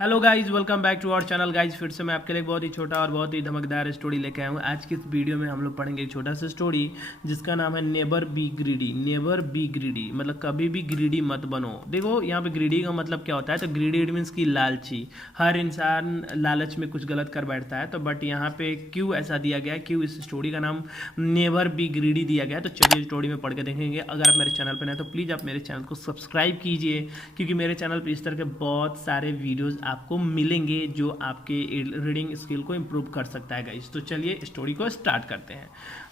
Hello guys, welcome back to our channel guys. फिर से मैं आपके लिए बहुत ही छोटा और बहुत ही धमकदार स्टोरी लेके आया हूँ। आज की इस वीडियो में हम लोग पढ़ेंगे एक छोटा सा स्टोरी जिसका नाम है never be greedy. Never be greedy मतलब कभी भी ग्रीडी मत बनो। देखो यहाँ पे ग्रीडी का मतलब क्या होता है, तो ग्रीडी इट मीन्स की लालची। हर इंसान लालच में कुछ गलत कर बैठता है, तो बट यहाँ पे क्यों ऐसा दिया गया है, क्यों इस स्टोरी का नाम नेवर बी ग्रीडी दिया गया है, तो चलिए स्टोरी में पढ़ के देखेंगे। अगर आप मेरे चैनल पर हैं तो प्लीज़ आप मेरे चैनल को सब्सक्राइब कीजिए, क्योंकि मेरे चैनल पर इस तरह के बहुत सारे वीडियोज़ आपको मिलेंगे जो आपके रीडिंग स्किल को इम्प्रूव कर सकता है गाइस। तो चलिए स्टोरी को स्टार्ट करते हैं।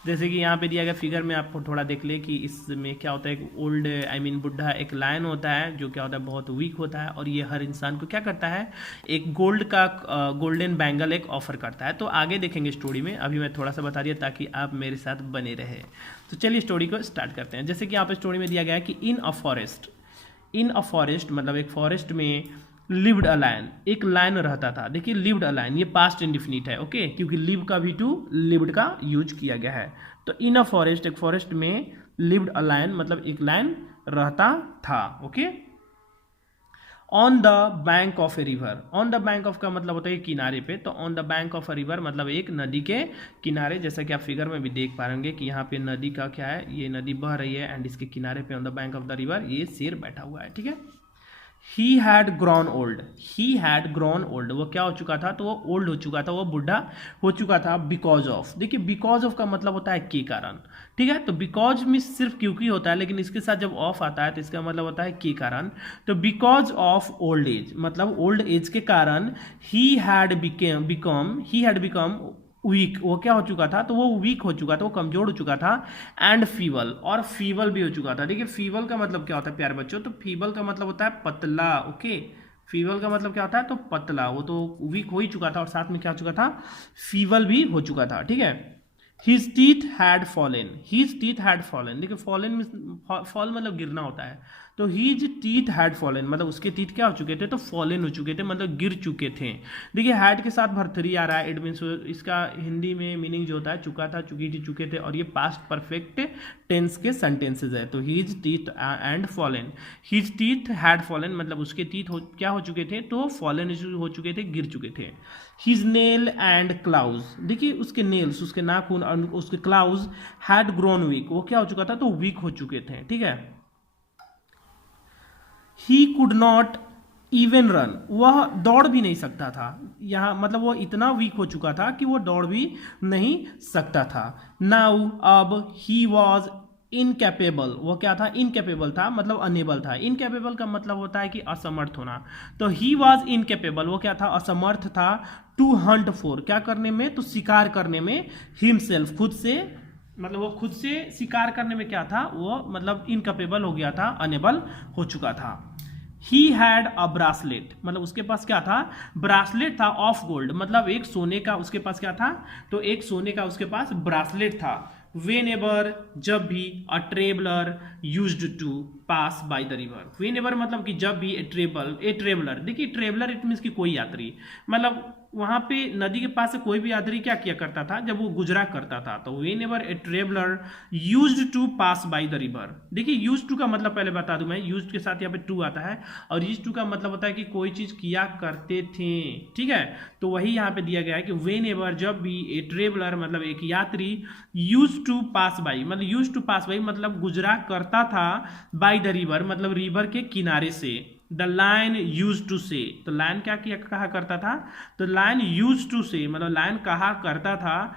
जैसे कि यहाँ पे दिया गया फिगर में आपको थोड़ा देख ले कि इसमें क्या होता है। एक ओल्ड बुढ़ा एक लायन होता है जो क्या होता है, बहुत वीक होता है, और ये हर इंसान को क्या करता है, एक गोल्डन बैंगल एक ऑफर करता है। तो आगे देखेंगे स्टोरी में, अभी मैं थोड़ा सा बता दिया ताकि आप मेरे साथ बने रहे। तो चलिए स्टोरी को स्टार्ट करते हैं। जैसे कि यहाँ पे स्टोरी में दिया गया है कि इन अ फॉरेस्ट मतलब एक फॉरेस्ट में लिव्ड अ लायन, एक लायन रहता था। देखिए लिव्ड अ लायन, ये पास्ट इंडिफिनिट है, ओके, क्योंकि लिव का भी टू लिव्ड का यूज किया गया है। तो इन अ फॉरेस्ट, एक फॉरेस्ट में लिव्ड अ लायन मतलब एक लायन रहता था, okay. On the bank of a river, on the bank of का मतलब होता है किनारे पे, तो on the bank of a river मतलब एक नदी के किनारे। जैसा कि आप फिगर में भी देख पाएंगे कि यहाँ पे नदी का क्या है, ये नदी बह रही है एंड इसके किनारे पे on the bank of the river ये शेर बैठा हुआ है, ठीक है। He had grown old, he had grown old, वो क्या हो चुका था, तो वो ओल्ड हो चुका था, वो बुढ़ा हो चुका था। बिकॉज ऑफ, देखिए बिकॉज ऑफ का मतलब होता है के कारण, ठीक है। तो बिकॉज में सिर्फ क्योंकि होता है, लेकिन इसके साथ जब ऑफ आता है तो इसका मतलब होता है के कारण। तो बिकॉज ऑफ ओल्ड एज मतलब ओल्ड एज के कारण ही हैड बिकम वीक, वो क्या हो चुका था, तो वो वीक हो चुका था, वो कमजोर हो चुका था। एंड फीवल, और फीवल भी हो चुका था। देखिए फीवल का मतलब क्या होता है प्यारे बच्चों, तो फीवल का मतलब होता है पतला, ओके। फीवल का मतलब क्या होता है, तो पतला। वो तो वीक हो ही चुका था और साथ में क्या हो चुका था, फीवल भी हो चुका था, ठीक है। His teeth had fallen, his teeth had fallen, देखिए फॉलन में फॉल मतलब गिरना होता है। तो हिज टीथ हैड फॉलन मतलब उसके टीथ क्या हो चुके थे, तो फॉलन हो चुके थे मतलब गिर चुके थे। देखिए हैड के साथ भर्थरी आ रहा है, इट मीन्स इसका हिंदी में मीनिंग जो होता है चुका था, चुकी थी, चुके थे, और ये पास्ट परफेक्ट टेंस के सेंटेंसेज है। तो his teeth and fallen, his teeth had fallen मतलब उसके टीथ क्या हो चुके थे, तो फॉलन हो चुके थे, गिर चुके थे। हिज नेल एंड क्लाउज, देखिए उसके नेल्स, उसके नाखून और उसके क्लाउज हैड ग्रोन वीक, वो क्या हो चुका था, तो वीक हो चुके थे, ठीक है। He could not even run, वह दौड़ भी नहीं सकता था। यहाँ मतलब वो इतना वीक हो चुका था कि वो दौड़ भी नहीं सकता था। नाउ अब ही वॉज इनकैपेबल, वो क्या था, इनकैपेबल था मतलब अनेबल था। इनकैपेबल का मतलब होता है कि असमर्थ होना। तो ही वॉज इनकैपेबल, वो क्या था, असमर्थ था। टू हंट फॉर, क्या करने में, तो शिकार करने में। हिमसेल्फ, खुद से, मतलब वो खुद से शिकार करने में क्या था, वो मतलब इनकैपेबल हो गया था, अनेबल हो चुका था। ही हैड अ ब्रासलेट मतलब उसके पास क्या था, ब्रासलेट था ऑफ गोल्ड मतलब एक सोने का उसके पास क्या था, तो एक सोने का उसके पास ब्रासलेट था। वेन एवर जब भी, a traveller used to pass by the river, whenever मतलब कि जब भी, ए ट्रेवलर, देखिए ट्रेवलर इट मीन्स कि कोई यात्री, मतलब वहां पे नदी के पास से कोई भी यात्री क्या किया करता था, जब वो गुजरा करता था। तो whenever a traveller used to pass by the river, देखिए यूज्ड टू का मतलब पहले बता दूं मैं, यूज्ड के साथ यहाँ पे टू आता है, और यूज्ड टू का मतलब होता है कि कोई चीज किया करते थे, ठीक है। तो वही यहाँ पे दिया गया है कि वेन एवर जब भी, ए ट्रेवलर मतलब एक यात्री, यूज टू पास बाई मतलब यूज टू पास बाई मतलब गुजरा करता था, बाय द रिवर मतलब रिवर के किनारे से। द लाइन यूज टू से, तो लाइन क्या किया कहा करता था, तो लाइन यूज टू से मतलब लाइन कहा करता था,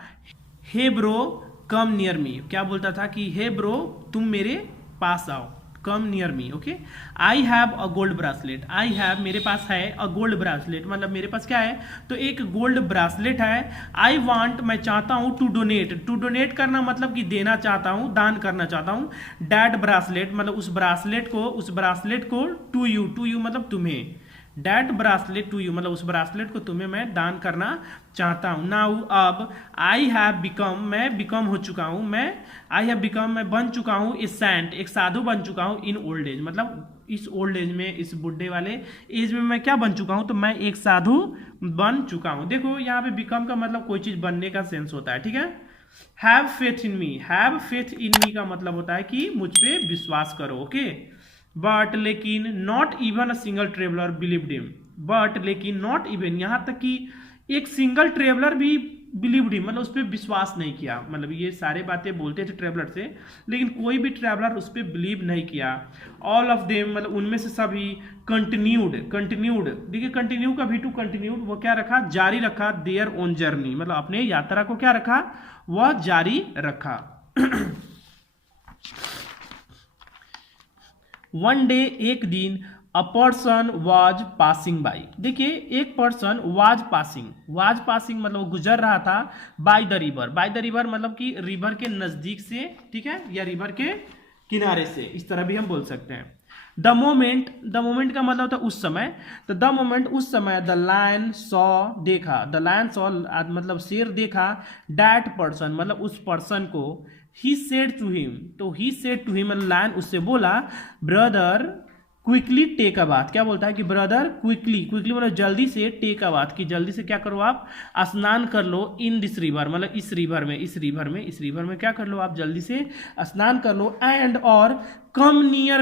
हे ब्रो कम नियर मी, क्या बोलता था कि हे ब्रो तुम मेरे पास आओ, come near me, okay. I have a gold bracelet, I have मेरे पास है, अ गोल्ड ब्रासलेट मतलब मेरे पास क्या है, तो एक गोल्ड ब्रासलेट है। आई वांट मैं चाहता हूं, टू डोनेट, टू डोनेट करना मतलब कि देना चाहता हूं, दान करना चाहता हूं। डैट ब्रासलेट मतलब उस ब्रासलेट को टू यू मतलब तुम्हें, डैट ब्रासलेट टू यू मतलब उस ब्रासलेट को तुम्हें मैं दान करना चाहता हूं। नाउ अब, आई हैव बिकम मैं बिकम हो चुका हूं, आई हैव बिकम मैं बन चुका हूं, ए सेंट एक साधु बन चुका हूं, इन ओल्ड एज मतलब इस ओल्ड एज में, इस बुढ़े वाले एज में मैं क्या बन चुका हूं, तो मैं एक साधु बन चुका हूं। देखो यहाँ पे बिकम का मतलब कोई चीज बनने का सेंस होता है, ठीक है। Have faith in me, have faith in me का मतलब होता है कि मुझ पे विश्वास करो, ओके। बट लेकिन not even a single traveller believed him, but लेकिन नॉट इवन, यहाँ तक कि एक सिंगल ट्रेवलर भी बिलीव्ड हिम, मतलब उस पर विश्वास नहीं किया। मतलब ये सारे बातें बोलते थे ट्रेवलर से, लेकिन कोई भी ट्रेवलर उस पर बिलीव नहीं किया। ऑल ऑफ देम, मतलब उनमें से सभी कंटिन्यूड देखिए कंटिन्यू का भी टू कंटिन्यूड, वो क्या रखा, जारी रखा देयर ओन जर्नी, मतलब अपने यात्रा को क्या रखा, वह जारी रखा। वन डे, एक दिन, a person was passing by, देखिए एक पर्सन वाज पासिंग मतलब वो गुजर रहा था, बाय द रिवर मतलब कि रिवर के नजदीक से, ठीक है, या रिवर के किनारे से, इस तरह भी हम बोल सकते हैं। द मोमेंट का मतलब होता है उस समय, तो द मोमेंट उस समय, द लायन सॉ देखा, द लायन सॉ मतलब शेर देखा, दैट पर्सन मतलब उस पर्सन को, ही सेड टू हिम, तो ही सेड टू हिम मतलब लायन उससे बोला, brother quickly take a bath, क्या बोलता है कि ब्रदर क्विकली मतलब जल्दी से, टेक अ बाथ की जल्दी से क्या करो आप, स्नान कर लो, इन दिस रिवर मतलब इस रिवर में क्या कर लो आप, जल्दी से स्नान कर लो, एंड और कम नियर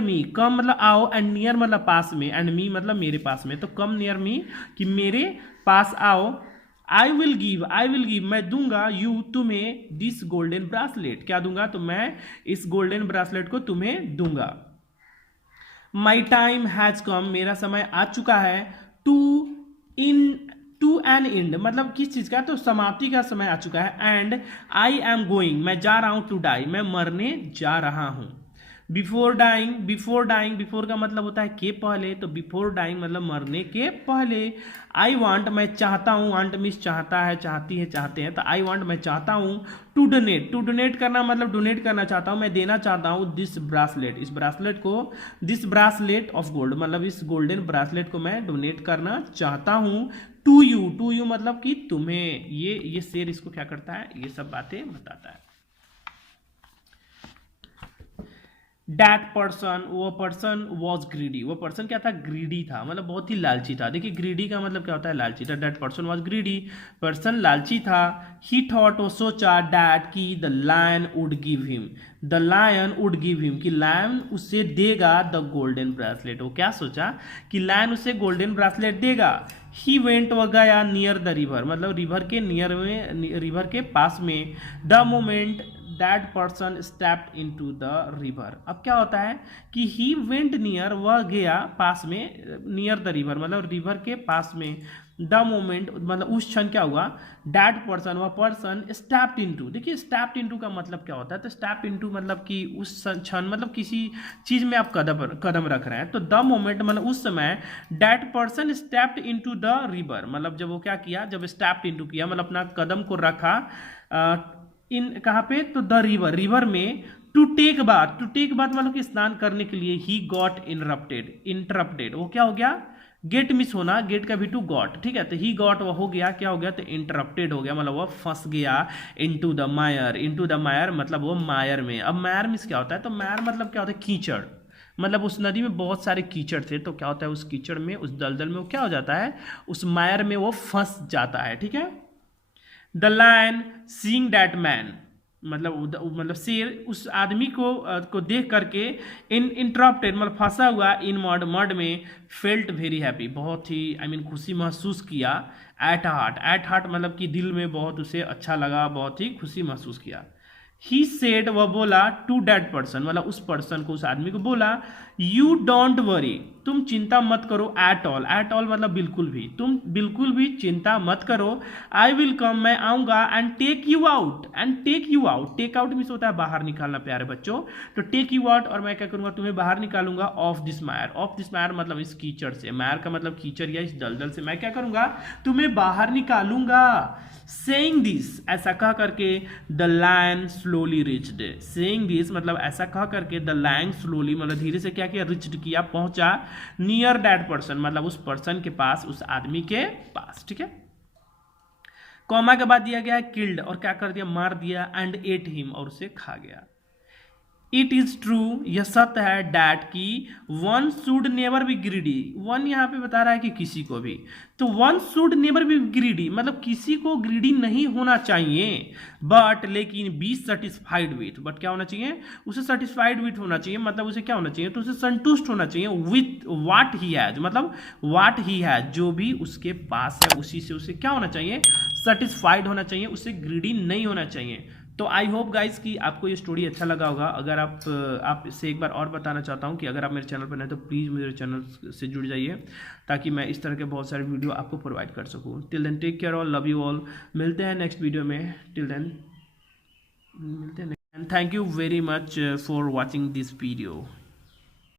मी, कम मतलब आओ, एंड नियर मतलब पास में, एंड मी मतलब मेरे पास में, तो कम नियर मी कि मेरे पास आओ, आई विल गिव मैं दूंगा, यू तुम्हें, दिस गोल्डन ब्रासलेट, क्या दूंगा, तो मैं इस गोल्डन ब्रासलेट को तुम्हें दूंगा। माई टाइम हैज कम, मेरा समय आ चुका है, टू एन एंड मतलब किस चीज का, तो समाप्ति का समय आ चुका है, एंड आई एम गोइंग मैं जा रहा हूं, टू डाई मैं मरने जा रहा हूं। बिफोर डाइंग का मतलब होता है के पहले, तो बिफोर डाइंग मतलब मरने के पहले। आई वांट मैं चाहता हूँ, वांट मीन्स चाहता है, चाहती है, चाहते हैं, तो आई वांट मैं चाहता हूँ, टू डोनेट करना मतलब डोनेट करना चाहता हूँ, मैं देना चाहता हूँ, दिस ब्रासलेट इस ब्रासलेट को, दिस ब्रासलेट ऑफ गोल्ड मतलब इस गोल्डन ब्रासलेट को मैं डोनेट करना चाहता हूँ, टू यू मतलब कि तुम्हें। ये शेर इसको क्या करता है, ये सब बातें बताता है। That person, वो पर्सन वॉज ग्रीडी, वो पर्सन क्या था, ग्रीडी था, मतलब बहुत ही लालची था। देखिए ग्रीडी का मतलब क्या होता है, लालची था। That person was greedy, person लालची था। He thought, वो सोचा, that कि the lion would give him, कि लायन उसे देगा द गोल्डन ब्रासलेट। वो क्या सोचा कि लायन उसे गोल्डन ब्रासलेट देगा। ही वेंट, वह गया, नियर द रिवर मतलब रिवर के नियर में, रिवर के पास में। The moment that person stepped into the river, अब क्या होता है कि ही वेंट नियर, वह गया पास में, नियर द रिवर मतलब रिवर के पास में। द मोमेंट मतलब उस क्षण क्या हुआ, दैट पर्सन वह पर्सन स्टेप्ड इनटू, देखिए स्टेप्ड इनटू का मतलब क्या होता है, तो स्टेप्ड इनटू मतलब कि उस क्षण मतलब किसी चीज में आप कदम रख रहे हैं, तो द मोमेंट मतलब उस समय, that person stepped into the river मतलब जब वो क्या किया, जब स्टेप्ड इनटू किया मतलब अपना कदम को रखा इन कहाँ पे, तो द रिवर में। टू टेक बाथ मतलब कि स्नान करने के लिए। ही गॉट इंटरप्टेड, वो क्या हो गया, गेट मिस होना, गेट का भी टू गॉट, ठीक है, तो ही गॉट वो हो गया, क्या हो गया, तो इंटरप्टेड हो गया मतलब वह फंस गया। इनटू द मायर मतलब वो मायर में। अब मायर मिस क्या होता है, तो मायर मतलब क्या होता है, कीचड़, मतलब उस नदी में बहुत सारे कीचड़ थे, तो क्या होता है उस कीचड़ में, उस दलदल में वो क्या हो जाता है, उस मायर में वो फंस जाता है, ठीक है। The lion seeing that man मतलब शेर उस आदमी को देख करके इंटरप्टेड मतलब फंसा हुआ इन मड में। फेल्ट वेरी हैप्पी, बहुत ही खुशी महसूस किया। एट हार्ट मतलब कि दिल में बहुत उसे अच्छा लगा, बहुत ही खुशी महसूस किया। ही सेड, वह बोला, टू दैट पर्सन मतलब उस पर्सन को, उस आदमी को बोला, यू डोंट वरी, तुम चिंता मत करो, एट ऑल मतलब बिल्कुल भी, तुम बिल्कुल भी चिंता मत करो। आई विल कम, मैं आऊंगा, and take you out take out means होता है बाहर निकालना प्यारे बच्चों, तो टेक यू आउट और मैं क्या करूंगा, तुम्हें बाहर निकालूंगा, ऑफ दिस मायर मतलब इस कीचड़ से, मायर का मतलब कीचड़ या इस दलदल से मैं क्या करूंगा, तुम्हें बाहर निकालूंगा। सेइंग दिस, ऐसा कह करके, the lion slowly reached, saying this मतलब ऐसा कह करके, द लायन स्लोली मतलब धीरे से क्या किया, रिच्ड किया, पहुंचा, नियर दैट पर्सन मतलब उस पर्सन के पास, उस आदमी के पास, ठीक है। कॉमा के बाद दिया गया है किल्ड, और क्या कर दिया, मार दिया, एंड एट हिम और उसे खा गया। इट इज ट्रू, यह सत्य है, डैट की one should never be greedy, one यहाँ पे बता रहा है कि किसी को भी, तो one should never be greedy मतलब किसी को ग्रीडी नहीं होना चाहिए, बट लेकिन बी सेटिस्फाइड विथ, बट क्या होना चाहिए, उसे सेटिस्फाइड विथ होना चाहिए, मतलब उसे क्या होना चाहिए, तो उसे संतुष्ट होना चाहिए विथ वाट ही हैज, मतलब वाट ही हैज, जो भी उसके पास है उसी से उसे क्या होना चाहिए, सेटिस्फाइड होना चाहिए, उसे ग्रीडी नहीं होना चाहिए। तो आई होप गाइस कि आपको ये स्टोरी अच्छा लगा होगा। अगर आप इससे एक बार और बताना चाहता हूँ कि अगर आप मेरे चैनल पर नए तो प्लीज़ मेरे चैनल से जुड़ जाइए, ताकि मैं इस तरह के बहुत सारे वीडियो आपको प्रोवाइड कर सकूँ। Till then take care all, love you all, मिलते हैं नेक्स्ट वीडियो में। टिल देन मिलते हैं, and thank you very much for watching this video.